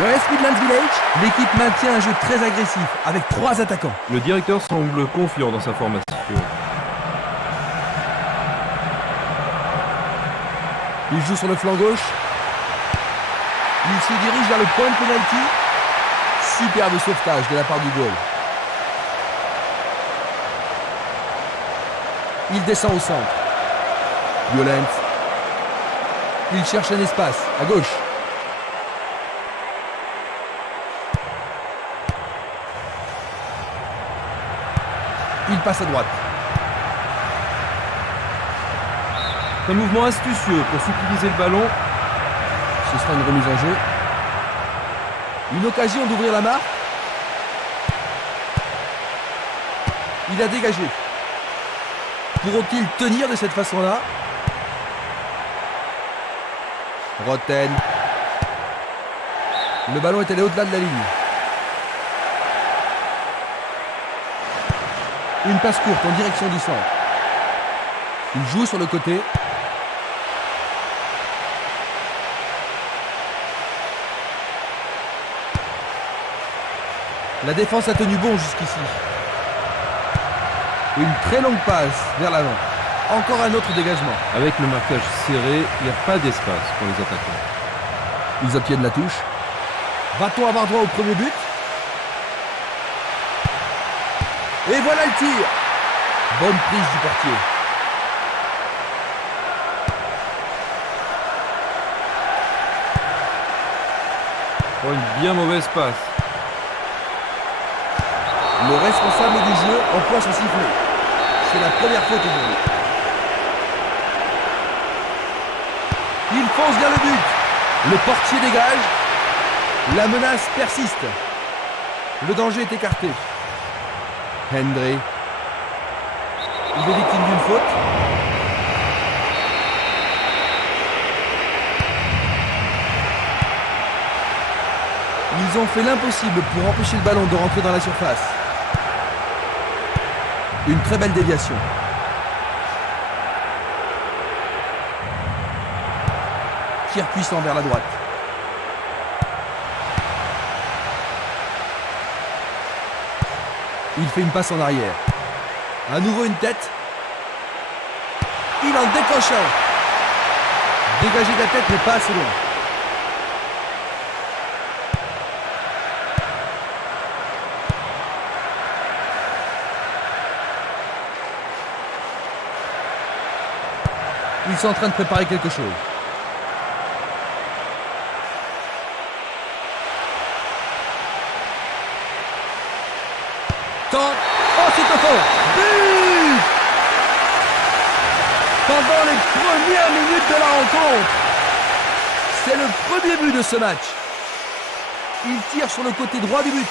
West Midlands Village, l'équipe maintient un jeu très agressif avec 3 attaquants. Le directeur semble confiant dans sa formation. Il joue sur le flanc gauche. Il se dirige vers le point de penalty. Superbe sauvetage de la part du goal. Il descend au centre. Violent. Il cherche un espace à gauche. Il passe à droite. Un mouvement astucieux pour subtiliser le ballon. Ce sera une remise en jeu. Une occasion d'ouvrir la marque. Il a dégagé. Pourront-ils tenir de cette façon-là? Roten. Le ballon est allé au-delà de la ligne. Une passe courte en direction du centre. Il joue sur le côté. La défense a tenu bon jusqu'ici. Une très longue passe vers l'avant. Encore un autre dégagement. Avec le marquage serré, il n'y a pas d'espace pour les attaquants. Ils obtiennent la touche. Va-t-on avoir droit au premier but? Et voilà le tir. Bonne prise du portier. Oh, une bien mauvaise passe. Le responsable du jeu emploie son sifflet. C'est la première faute aujourd'hui. Il fonce vers le but. Le portier dégage. La menace persiste. Le danger est écarté. Hendry. Il est victime d'une faute. Ils ont fait l'impossible pour empêcher le ballon de rentrer dans la surface. Une très belle déviation. Tir puissant vers la droite. Il fait une passe en arrière. À nouveau une tête. Il en décroche un. Dégager de la tête mais pas assez loin. Ils sont en train de préparer quelque chose. Tente. Oh, c'est au fond. But! Pendant les premières minutes de la rencontre. C'est le premier but de ce match. Il tire sur le côté droit du but.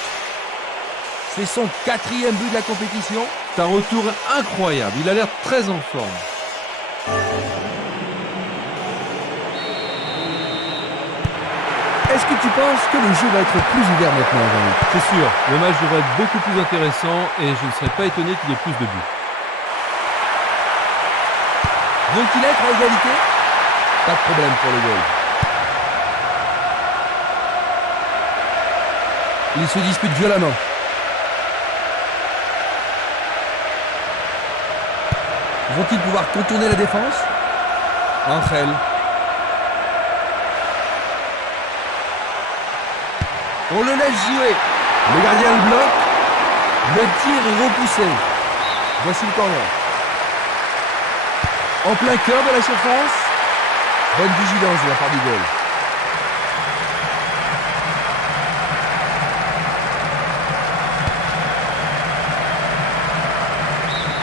C'est son 4e but de la compétition. C'est un retour incroyable. Il a l'air très en forme. Est-ce que tu penses que le jeu va être plus ouvert maintenant, Jean-Luc? C'est sûr, le match devrait être beaucoup plus intéressant et je ne serais pas étonné qu'il y ait plus de buts. Vont-ils être à égalité? Pas de problème pour le goal. Ils se disputent violemment. Vont-ils pouvoir contourner la défense? Angel. On le laisse jouer. Le gardien le bloque. Le tir est repoussé. Voici le corner. En plein cœur de la surface. Bonne vigilance de la part du goal.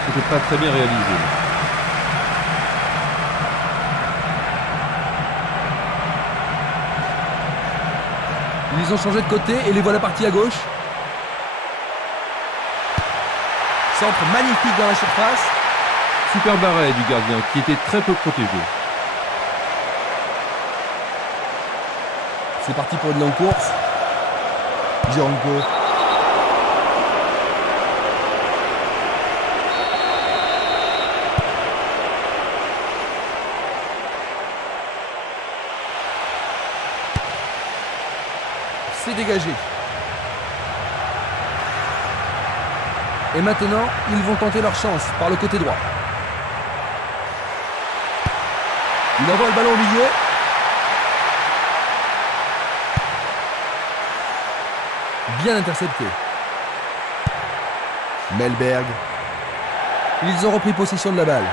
C'était pas très bien réalisé. Ils ont changé de côté et les voilà partis à gauche. Centre magnifique dans la surface. Super arrêt du gardien qui était très peu protégé. C'est parti pour une longue course. Django. C'est dégagé. Et maintenant, ils vont tenter leur chance par le côté droit. Il envoie le ballon au milieu. Bien intercepté. Mellberg. Ils ont repris possession de la balle.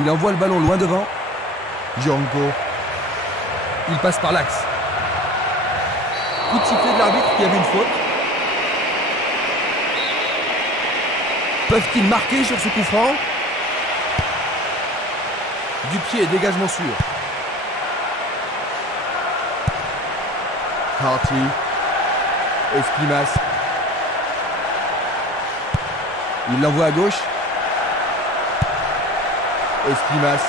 Il envoie le ballon loin devant. Django. Il passe par l'axe. Coup de sifflet de l'arbitre qui a vu une faute. Peuvent-ils marquer sur ce coup franc? Du pied, dégagement sûr. Hartley. Esquimas. Il l'envoie à gauche. Esquimas.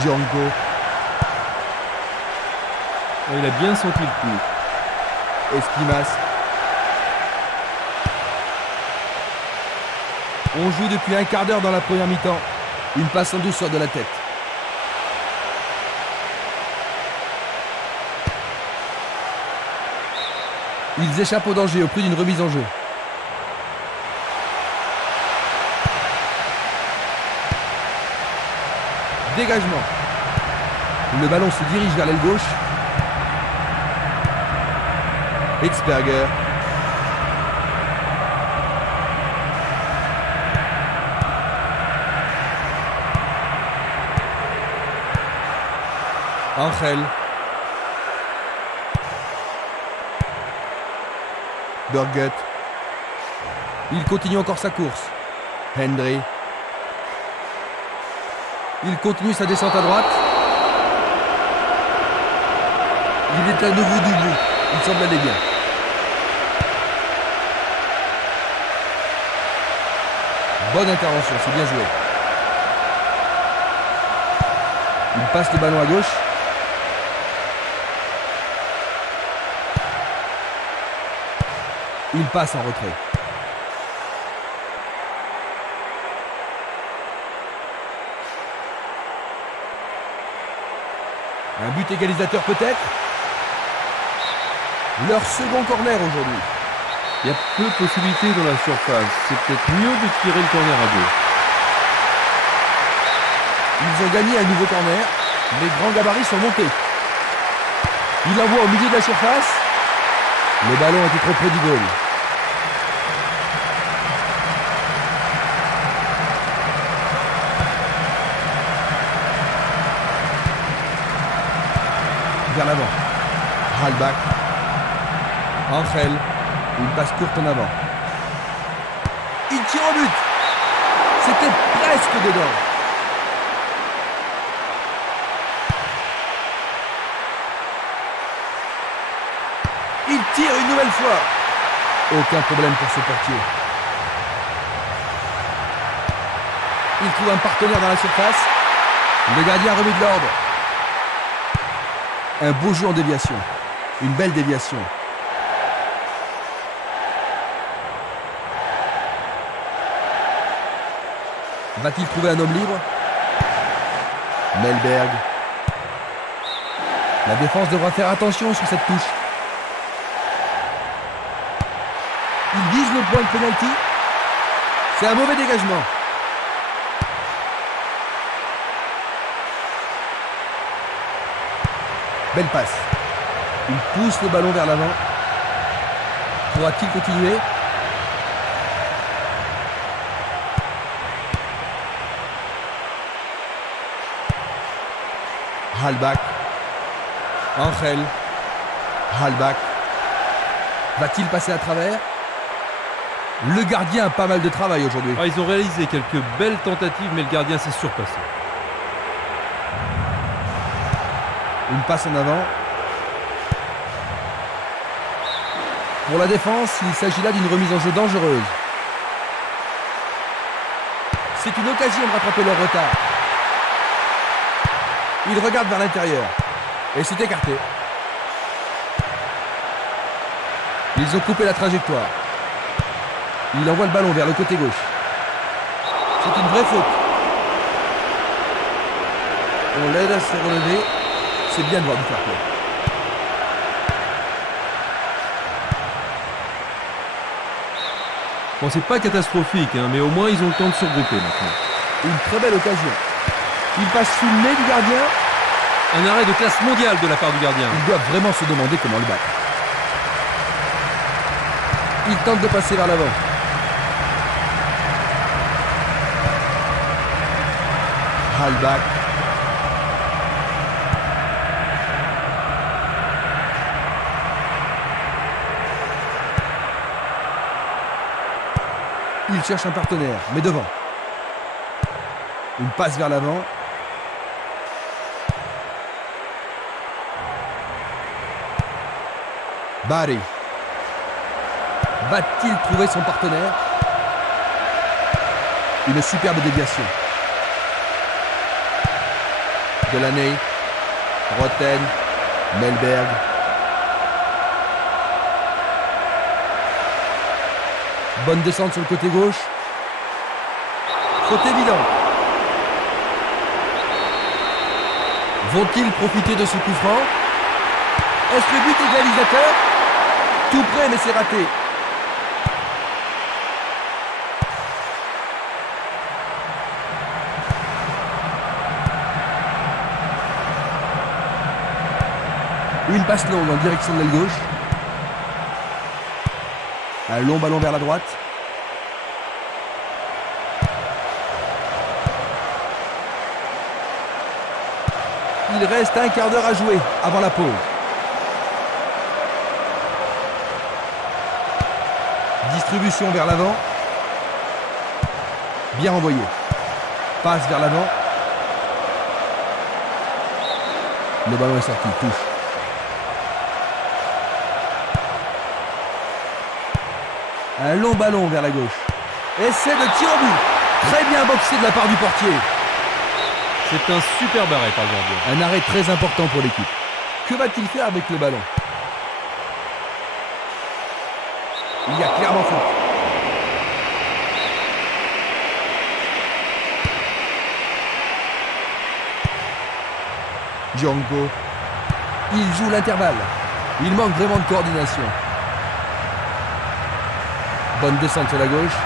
Django. Il a bien senti le coup. Esquimas. On joue depuis un quart d'heure dans la première mi-temps. Une passe en douceur de la tête. Ils échappent au danger au prix d'une remise en jeu. Dégagement. Le ballon se dirige vers l'aile gauche. Hitzberger. Angel. Burgut. Il continue encore sa course. Hendry. Il continue sa descente à droite. Il est à nouveau debout. Il semble aller bien. Bonne intervention, c'est bien joué. Il passe le ballon à gauche. Il passe en retrait. Un but égalisateur peut-être. Leur second corner aujourd'hui. Il y a peu de possibilités dans la surface. C'est peut-être mieux de tirer le corner à deux. Ils ont gagné un nouveau corner. Les grands gabarits sont montés. Il envoie au milieu de la surface. Le ballon était trop près du goal. Vers l'avant. Halbach. Angel. Une passe courte en avant. Il tire au but. C'était presque dedans. Il tire une nouvelle fois. Aucun problème pour ce portier. Il trouve un partenaire dans la surface. Le gardien remet de l'ordre. Un beau jeu en déviation. Une belle déviation. Va-t-il trouver un homme libre? Mellberg. La défense devra faire attention sur cette touche. Il vise le point de pénalty. C'est un mauvais dégagement. Belle passe. Il pousse le ballon vers l'avant. Pourra-t-il continuer? Halbach. Angel. Halbach. Va-t-il passer à travers? Le gardien a pas mal de travail aujourd'hui. Ils ont réalisé quelques belles tentatives, mais le gardien s'est surpassé. Une passe en avant. Pour la défense, il s'agit là d'une remise en jeu dangereuse. C'est une occasion de rattraper leur retard. Il regarde vers l'intérieur. Et c'est écarté. Ils ont coupé la trajectoire. Il envoie le ballon vers le côté gauche. C'est une vraie faute. On l'aide à se relever. C'est bien de voir du fair play. Bon, c'est pas catastrophique, hein, mais au moins ils ont le temps de se regrouper maintenant. Une très belle occasion. Il passe sous le nez du gardien. Un arrêt de classe mondiale de la part du gardien. Ils doivent vraiment se demander comment le battre. Il tente de passer vers l'avant. Halbach. Il cherche un partenaire, mais devant. Une passe vers l'avant. Barry. Va-t-il trouver son partenaire? Une superbe déviation. Delaney, Roten, Melberg. Bonne descente sur le côté gauche. Faute évidente. Vont-ils profiter de ce coup franc? Est-ce le but égalisateur? Tout près, mais c'est raté. Une passe longue en direction de l'aile gauche. Un long ballon vers la droite. Il reste un quart d'heure à jouer avant la pause. Distribution vers l'avant. Bien envoyé. Passe vers l'avant. Le ballon est sorti, touche. Un long ballon vers la gauche. Essai de tir au but. Très bien boxé de la part du portier. C'est un superbe arrêt par le gardien. Un arrêt très important pour l'équipe. Que va-t-il faire avec le ballon? Il y a clairement faute. Django. Il joue l'intervalle. Il manque vraiment de coordination. Bonne descente sur la gauche.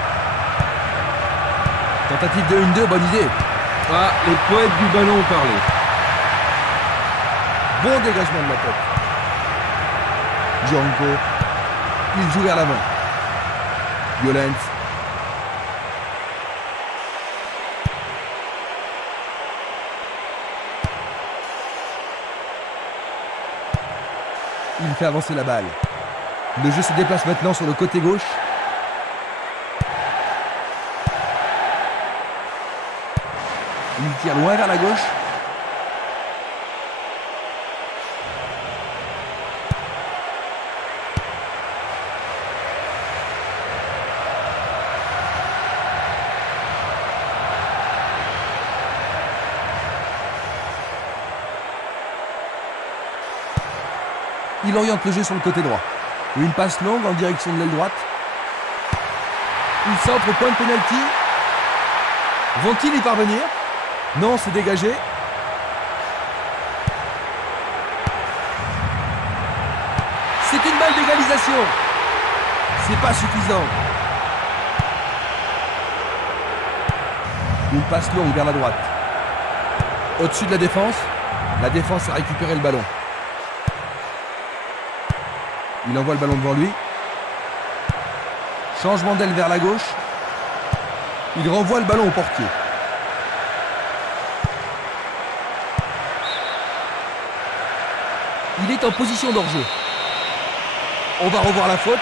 Tentative de 1-2, bonne idée. Ah, les poètes du ballon ont parlé. Bon dégagement de la tête. Django. Il joue vers l'avant. Violence. Il fait avancer la balle. Le jeu se déplace maintenant sur le côté gauche. Il tire loin vers la gauche. Il oriente le jeu sur le côté droit. Une passe longue en direction de l'aile droite. Il centre au point de pénalty. Vont-ils y parvenir? Non, c'est dégagé. C'est une balle d'égalisation. C'est pas suffisant. Une passe longue vers la droite. Au-dessus de la défense a récupéré le ballon. Il envoie le ballon devant lui. Changement d'aile vers la gauche. Il renvoie le ballon au portier. Il est en position d'hors-jeu. On va revoir la faute.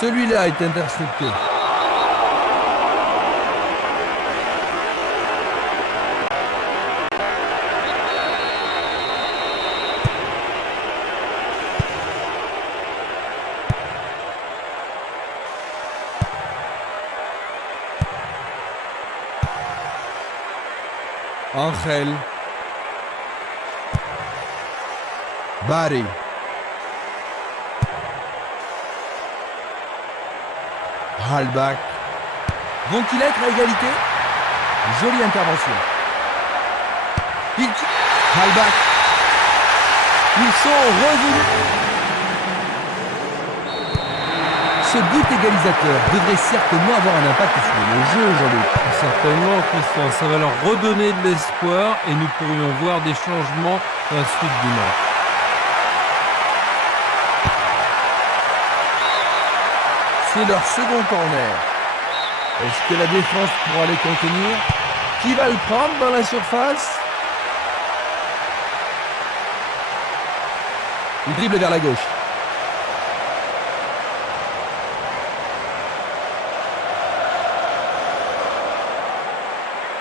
Celui-là est intercepté. Angel. Halbach. Vont-ils être à égalité? Jolie intervention. Halbach. Ils sont revenus. Ce but égalisateur devrait certainement avoir un impact sur le jeu, Jean-Luc. Certainement, Christian. Ça va leur redonner de l'espoir et nous pourrions voir des changements dans la suite du match. C'est leur second corner. Est-ce que la défense pourra les contenir? Qui va le prendre dans la surface? Il dribble vers la gauche.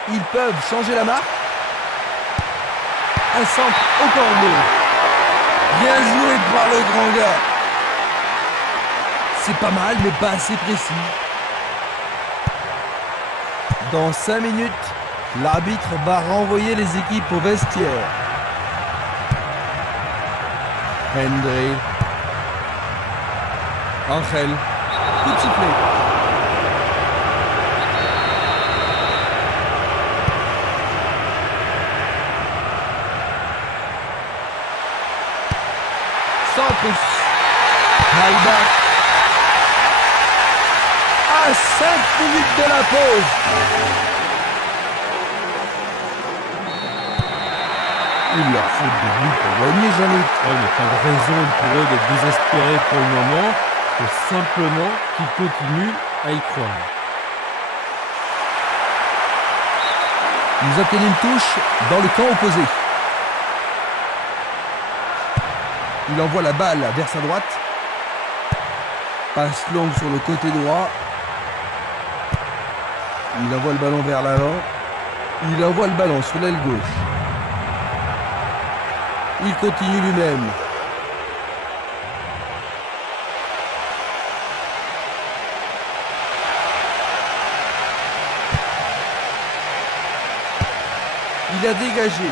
Ils peuvent changer la marque. Un centre au corner. Bien joué par le grand gars. C'est pas mal, mais pas assez précis. Dans 5 minutes, l'arbitre va renvoyer les équipes au vestiaire. Hendré. Angel. Coup de sifflet. Centre. Halbach. À 5 minutes de la pause. Il leur faut des buts pour gagner, Jean-Luc. Il n'y a pas de raison pour eux d'être désespérés pour le moment. Il faut simplement qu'ils continuent à y croire. Ils obtiennent une touche dans le camp opposé. Il envoie la balle vers sa droite. Passe longue sur le côté droit. Il envoie le ballon vers l'avant. Il envoie le ballon sur l'aile gauche. Il continue lui-même. Il a dégagé.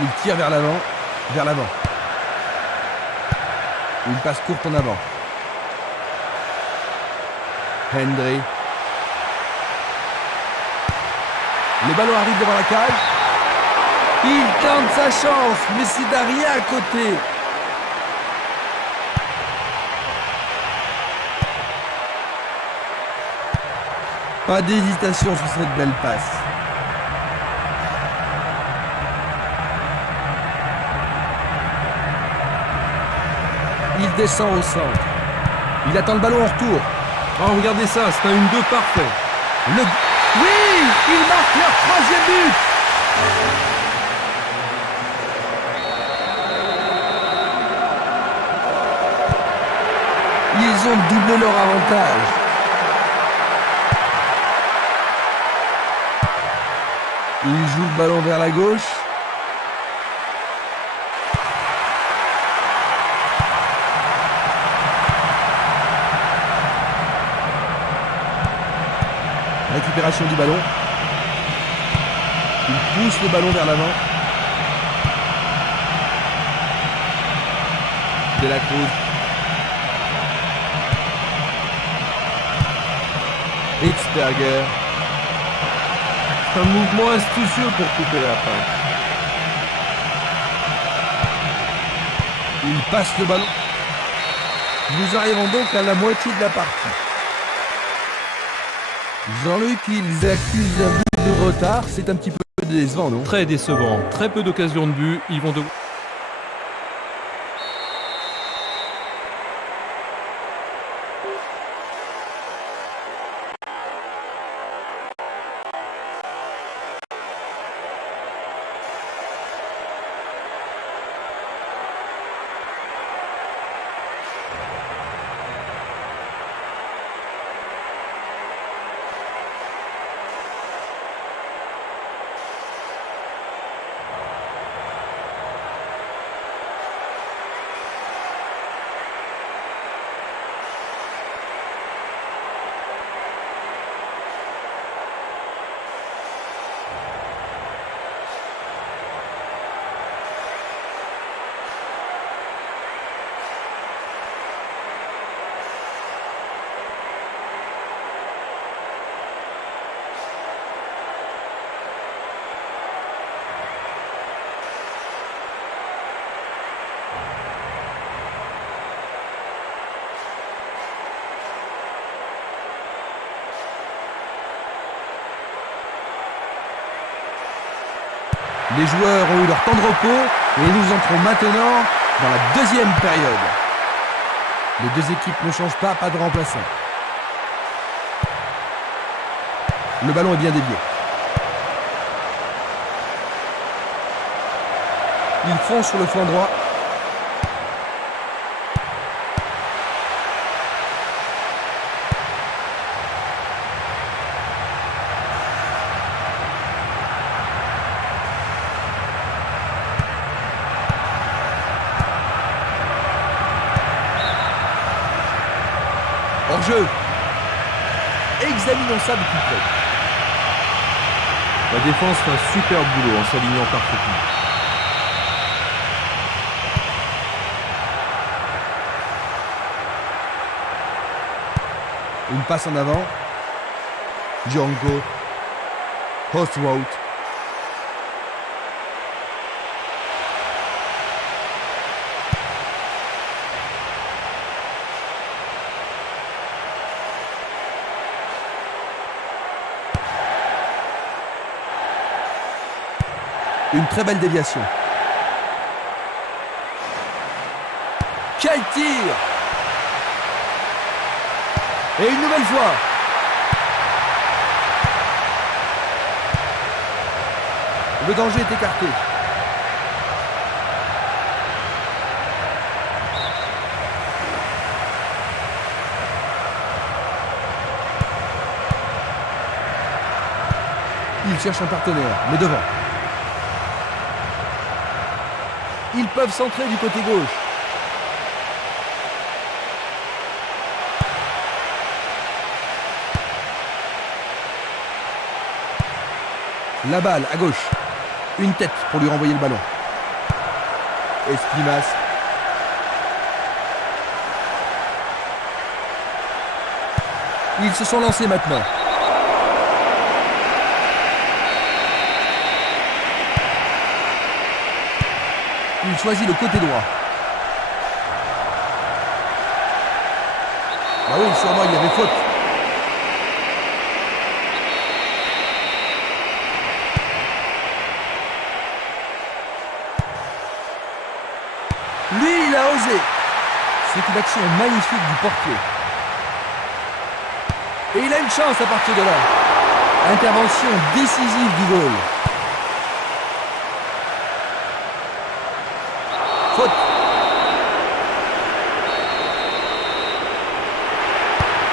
Il tire vers l'avant. Vers l'avant. Une passe courte en avant. Hendré. Le ballon arrive devant la cage. Il tente sa chance, mais c'est Daria à côté. Pas d'hésitation sur cette belle passe. Il descend au centre. Il attend le ballon en retour. Oh, regardez ça, c'est un 1-2 parfait. Oui, il marque leur troisième but. Ils ont doublé leur avantage. Il joue le ballon vers la gauche. Récupération du ballon. Il pousse le ballon vers l'avant. De la Cruz. Hitzberger. C'est un mouvement astucieux pour couper la passe. Il passe le ballon. Nous arrivons donc à la moitié de la partie. Jean-Luc, ils accusent un but de retard. C'est un petit peu décevant, non? Très décevant. Très peu d'occasions de but. Ils vont devoir... Les joueurs ont eu leur temps de repos et nous entrons maintenant dans la deuxième période. Les deux équipes ne changent pas de remplaçant. Le ballon est bien dévié. Ils foncent sur le flanc droit. Hors jeu. Examinons ça de plus près. La défense fait un super boulot en s'alignant parfaitement. Une passe en avant. Django. Hostwout. Une très belle déviation. Quel tir! Et une nouvelle fois. Le danger est écarté. Il cherche un partenaire, mais devant. Ils peuvent centrer du côté gauche. La balle à gauche. Une tête pour lui renvoyer le ballon. Espimas. Ils se sont lancés maintenant. Il choisit le côté droit. Ah oui, sûrement il y avait faute. Lui, il a osé. C'est une action magnifique du portier. Et il a une chance à partir de là. Intervention décisive du goal. Faute.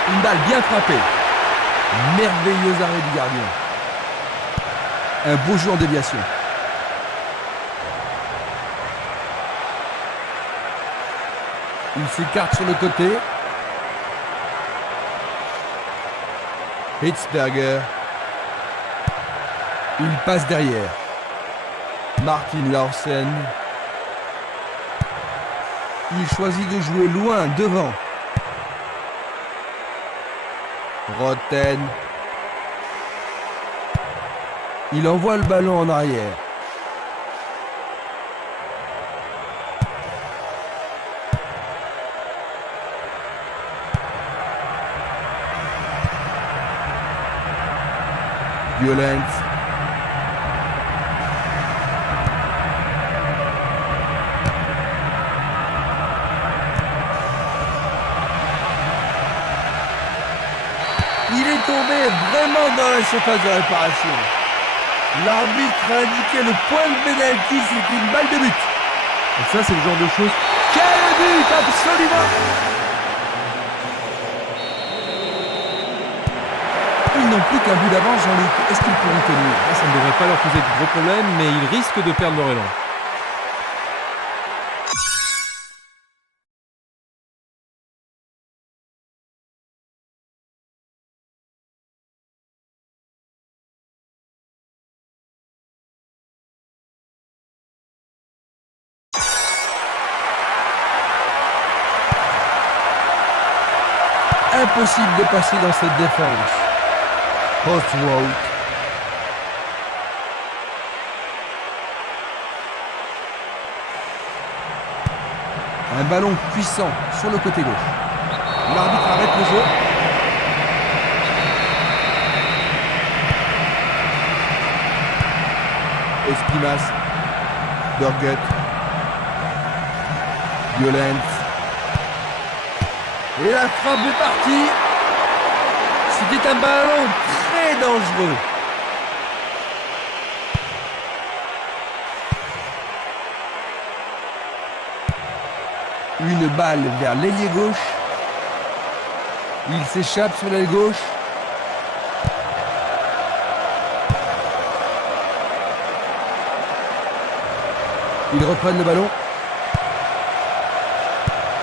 Une balle bien frappée. Merveilleux arrêt du gardien. Un beau jeu en déviation. Il s'écarte sur le côté. Hitzberger. Il passe derrière. Martin Larsen. Il choisit de jouer loin, devant. Roten. Il envoie le ballon en arrière. Violence. Il est tombé vraiment dans la surface de réparation. L'arbitre a indiqué le point de pénalty, c'est une balle de but. Et ça, c'est le genre de choses. Quel but, absolument! Ils n'ont plus qu'un but d'avance, Jean-Luc. Est-ce qu'ils pourront tenir? Ça ne devrait pas leur poser de gros problèmes, mais ils risquent de perdre leur élan. Impossible de passer dans cette défense. Hostwout. Un ballon puissant sur le côté gauche. L'arbitre arrête le jeu. Espinas. Burgut. Violence. Et la frappe est partie. C'était un ballon très dangereux. Une balle vers l'ailier gauche. Il s'échappe sur l'aile gauche. Ils reprennent le ballon.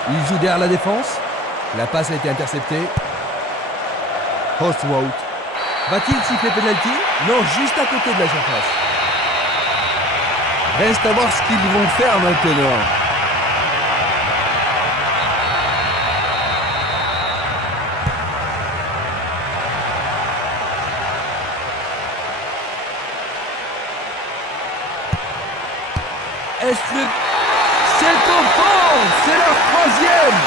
Ils jouent derrière la défense. La passe a été interceptée. Hostwout. Va-t-il siffler penalty? Non, juste à côté de la surface. Reste à voir ce qu'ils vont faire maintenant. Est-ce que c'est au fond? C'est leur troisième.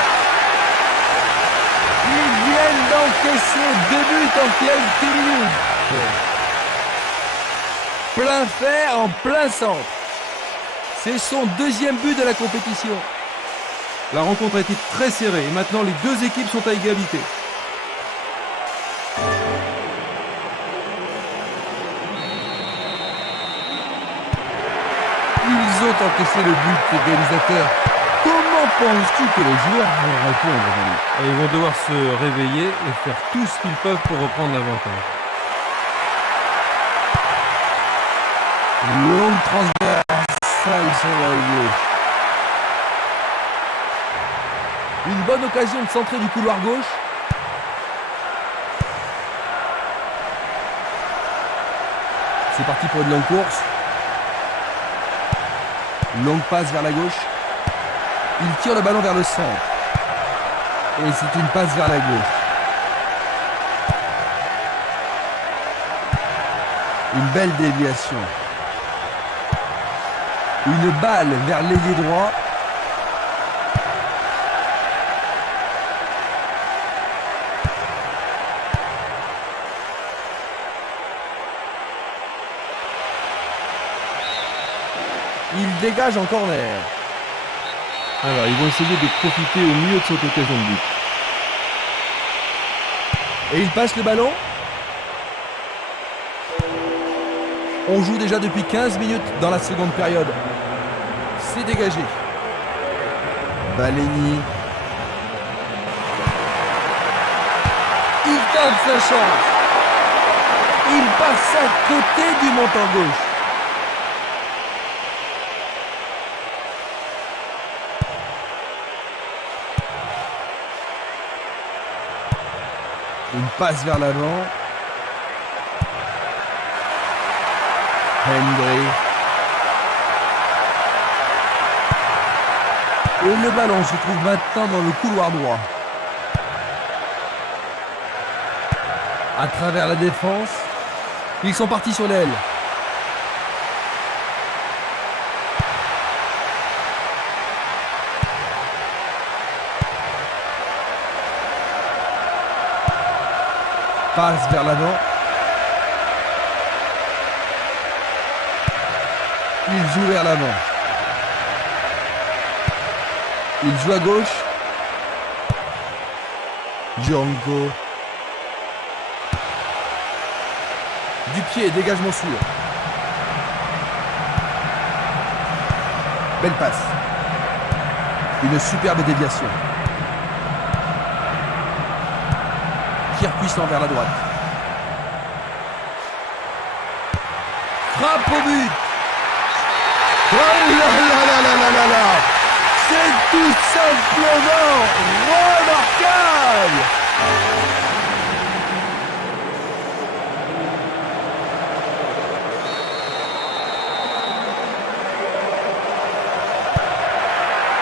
Ils viennent d'encaisser 2 buts en quelques minutes. Plein fer en plein centre. C'est son 2e but de la compétition. La rencontre a été très serrée et maintenant les deux équipes sont à égalité. Ils ont encaissé le but, réalisateur. Comment penses-tu que les joueurs vont répondre, Jean-Luc? Et ils vont devoir se réveiller et faire tout ce qu'ils peuvent pour reprendre l'avantage. Longue transversale sur la gauche. Une bonne occasion de centrer du couloir gauche. C'est parti pour une longue course. Longue passe vers la gauche. Il tire le ballon vers le centre. Et c'est une passe vers la gauche. Une belle déviation. Une balle vers l'ailier droit. Il dégage en corner. Alors, ils vont essayer de profiter au mieux de cette occasion de but. Et il passe le ballon. On joue déjà depuis 15 minutes dans la seconde période. C'est dégagé. Baléni. Il tente sa chance. Il passe à côté du montant gauche. Une passe vers l'avant. Hendry. Et le ballon se trouve maintenant dans le couloir droit. À travers la défense, ils sont partis sur l'aile. Passe vers l'avant. Il joue vers l'avant. Il joue à gauche. Django. Du pied, dégagement sûr. Belle passe. Une superbe déviation. Tir puissant vers la droite. Frappe au but. Oh là là là là là là là. C'est tout simplement remarquable.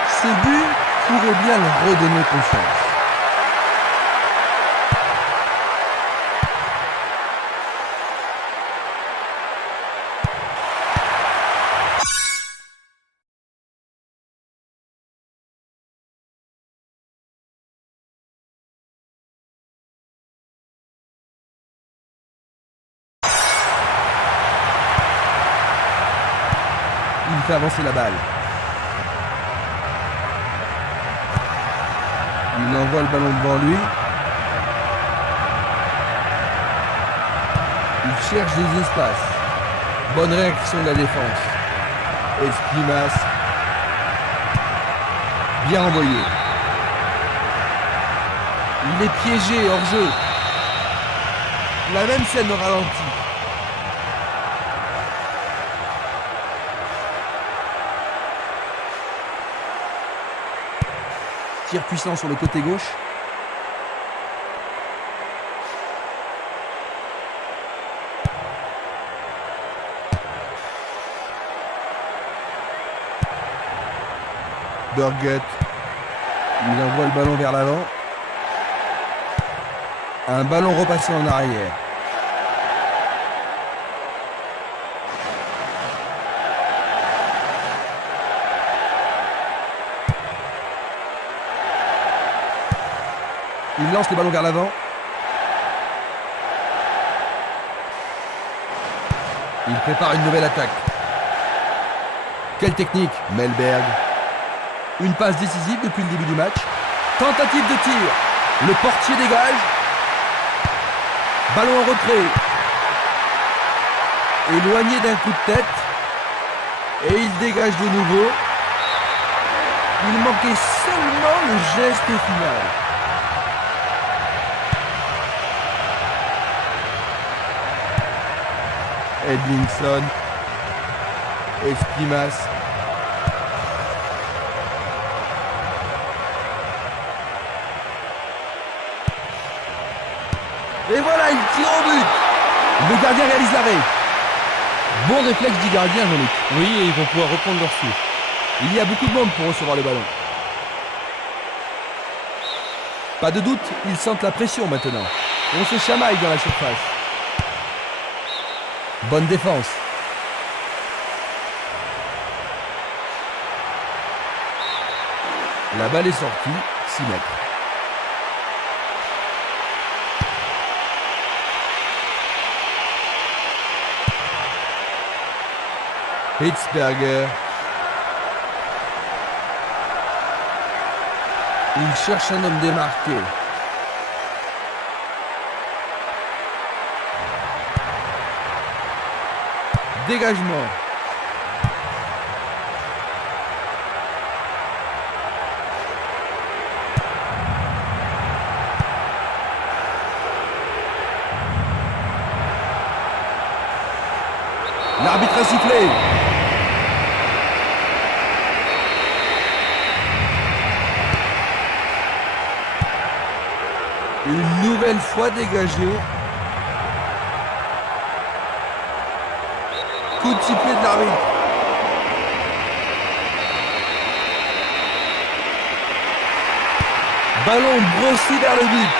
Ces buts pourraient bien leur redonner confiance. fait avancer la balle. Il envoie le ballon devant lui. Il cherche des espaces. Bonne réaction de la défense. Esquimas. Bien envoyé. Il est piégé hors jeu. La même scène au ralenti. Tir puissant sur le côté gauche. Burgut. Il envoie le ballon vers l'avant. Un ballon repassé en arrière. Il lance le ballon vers l'avant. Il prépare une nouvelle attaque. Quelle technique, Mellberg. Une passe décisive depuis le début du match. Tentative de tir. Le portier dégage. Ballon en retrait. Éloigné d'un coup de tête. Et il dégage de nouveau. Il manquait seulement le geste final. Edmondson. Esquimas. Et voilà, il tire au but. Le gardien réalise l'arrêt. Bon réflexe du gardien, Jean-Luc. Oui, et ils vont pouvoir reprendre leur souffle. Il y a beaucoup de monde pour recevoir le ballon. Pas de doute, ils sentent la pression maintenant. On se chamaille dans la surface. Bonne défense. La balle est sortie, 6 mètres. Hitzberger. Il cherche un homme démarqué. Dégagement. L'arbitre a sifflé. Une nouvelle fois dégagé. Coup de sifflet de l'arbitre. Ballon brossé vers le but.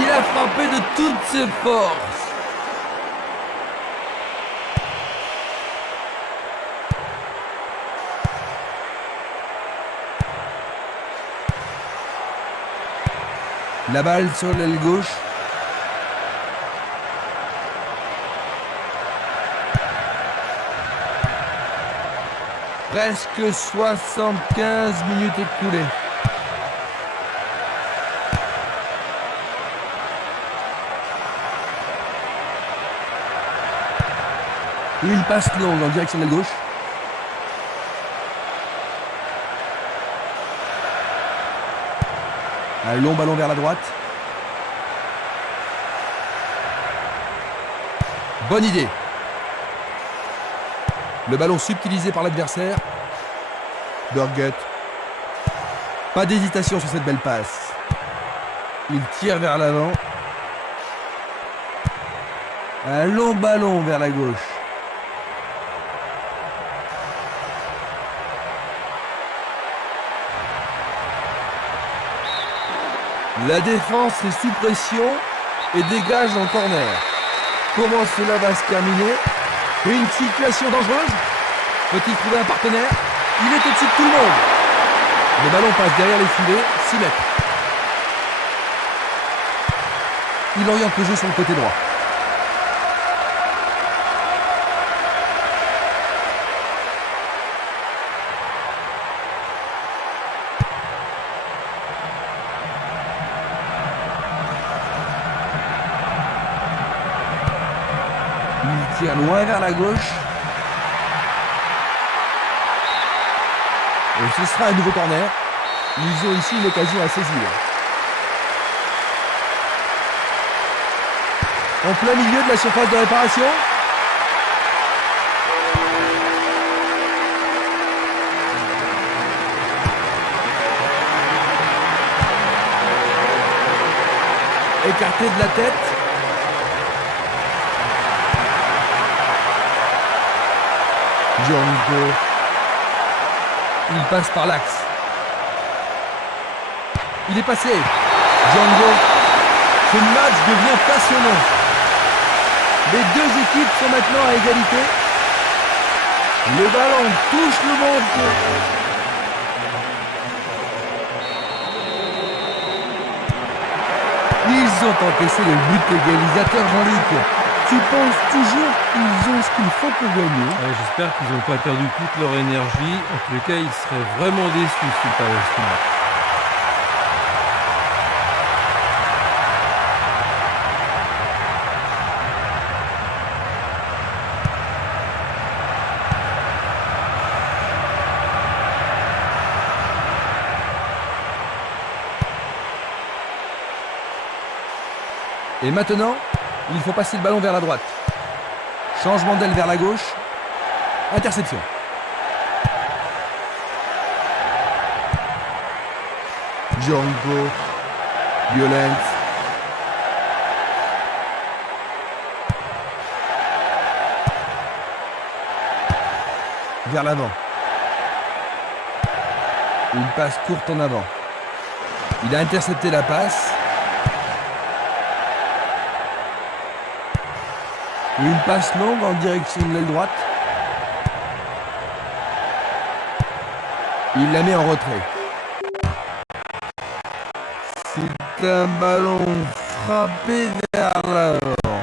Il a frappé de toutes ses forces. La balle sur l'aile gauche. Presque 75 minutes écoulées. Une passe longue en direction de l'aile gauche. Un long ballon vers la droite. Bonne idée. Le ballon subtilisé par l'adversaire. Burgut. Pas d'hésitation sur cette belle passe. Il tire vers l'avant. Un long ballon vers la gauche. La défense est sous pression et dégage en corner. Comment cela va se terminer? Une situation dangereuse. Peut-il trouver un partenaire? Il est au-dessus de tout le monde. Le ballon passe derrière les filets, 6 mètres. Il oriente le jeu sur le côté droit. tire loin vers la gauche. Et ce sera un nouveau corner. Ils ont ici une occasion à saisir. En plein milieu de la surface de réparation. Écarté de la tête. Django. Il passe par l'axe. Il est passé. Django. Ce match devient passionnant. Les deux équipes sont maintenant à égalité. Le ballon touche le monde. Ils ont encaissé le but égalisateur, Jean-Luc. Tu penses toujours qu'ils ont ce qu'il faut pour gagner? J'espère qu'ils n'ont pas perdu toute leur énergie. En tous les cas, ils seraient vraiment déçus s'ils perdent ce match. Et maintenant, il faut passer le ballon vers la droite. Changement d'aile vers la gauche. Interception. Django. Violence. Vers l'avant. Une passe courte en avant. Il a intercepté la passe. Une passe longue en direction de l'aile droite. Il la met en retrait. C'est un ballon frappé vers l'avant.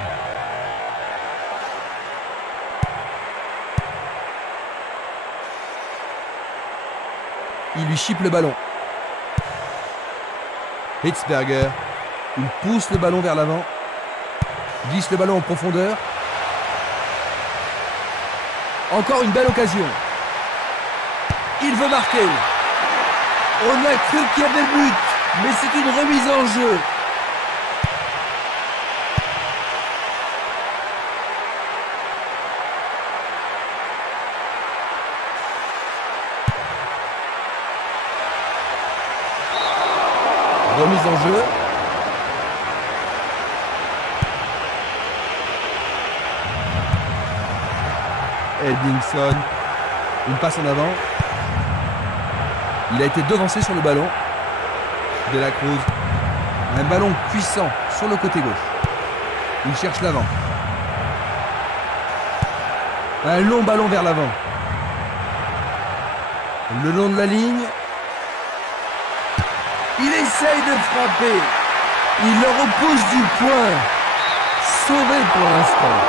Il lui chipe le ballon. Hitzberger. Il pousse le ballon vers l'avant. Glisse le ballon en profondeur. Encore une belle occasion. Il veut marquer. On a cru qu'il y avait le but, mais c'est une remise en jeu. Remise en jeu. Edmingson, une passe en avant. Il a été devancé sur le ballon. De la Cruz, un ballon puissant sur le côté gauche. Il cherche l'avant. Un long ballon vers l'avant. Le long de la ligne. Il essaye de frapper. Il le repousse du point. Sauvé pour l'instant.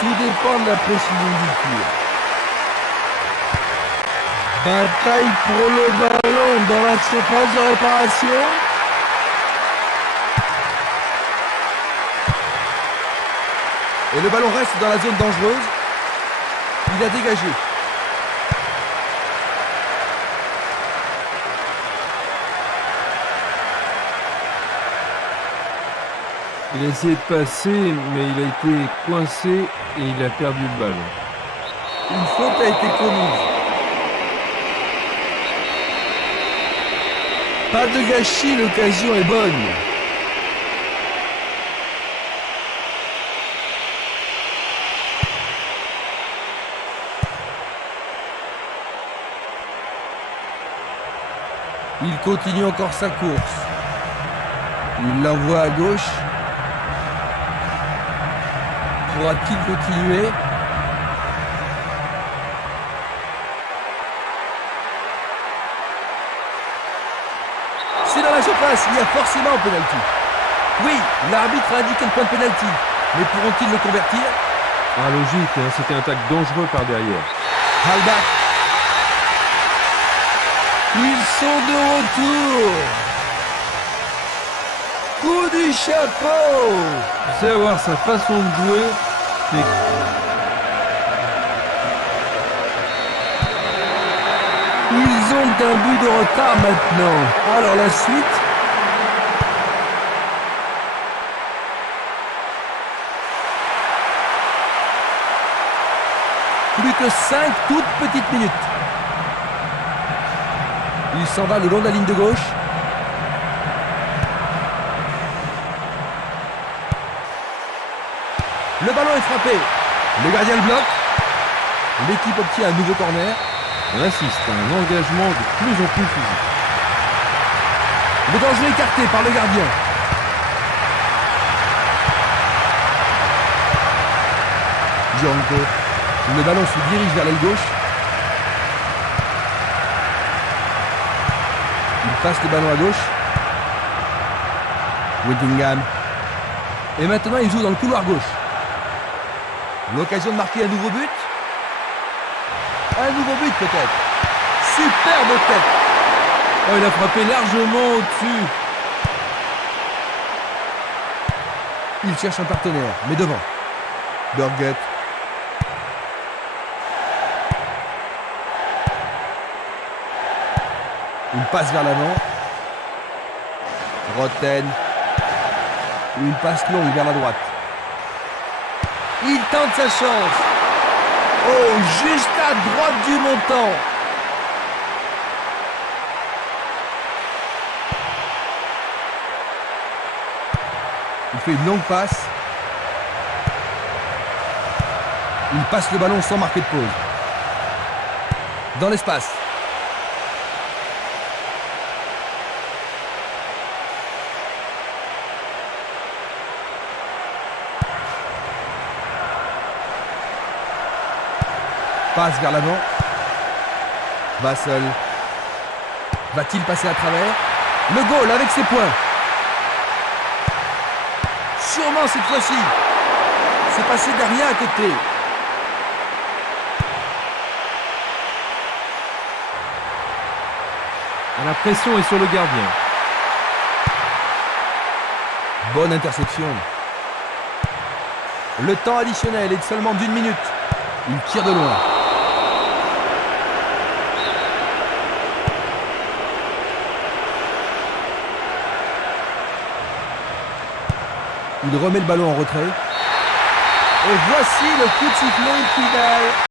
Tout dépend de la précision du tir. Bataille pour le ballon dans la surface de réparation. Et le ballon reste dans la zone dangereuse. Il a dégagé. Il a essayé de passer, mais il a été coincé et il a perdu le ballon. Une faute a été commise. Pas de gâchis, l'occasion est bonne. Il continue encore sa course. Il l'envoie à gauche. Pourra-t-il continuer? C'est dans la surface, il y a forcément un penalty. Oui, l'arbitre a indiqué le point de penalty. Mais pourront-ils le convertir? Logique, hein, c'était un tacle dangereux par derrière. Halbach. Ils sont de retour. Coup du chapeau! Tu sais, avoir sa façon de jouer, c'est... Ils ont un but de retard maintenant. Alors la suite. Plus que 5 toutes petites minutes. Il s'en va le long de la ligne de gauche. Le ballon est frappé. Le gardien le bloque. L'équipe obtient un nouveau corner. On assiste à un engagement de plus en plus physique. Le danger écarté par le gardien. Gianco. Le ballon se dirige vers l'aile gauche. Il passe le ballon à gauche. Whittingham. Et maintenant il joue dans le couloir gauche. L'occasion de marquer un nouveau but. Un nouveau but peut-être. Superbe tête. Oh, il a frappé largement au-dessus. Il cherche un partenaire, mais devant. Burgut. Une passe vers l'avant. Roten. Une passe longue vers la droite. Il tente sa chance. Oh, juste à droite du montant. Il fait une longue passe. Il passe le ballon sans marquer de pause. Dans l'espace. Passe vers l'avant. Vassel. Va-t-il passer à travers? Le goal avec ses points. Sûrement cette fois-ci. C'est passé derrière à côté. La pression est sur le gardien. Bonne interception. Le temps additionnel est de seulement d'1 minute. Il tire de loin. Il remet le ballon en retrait. Et voici le coup de sifflet final.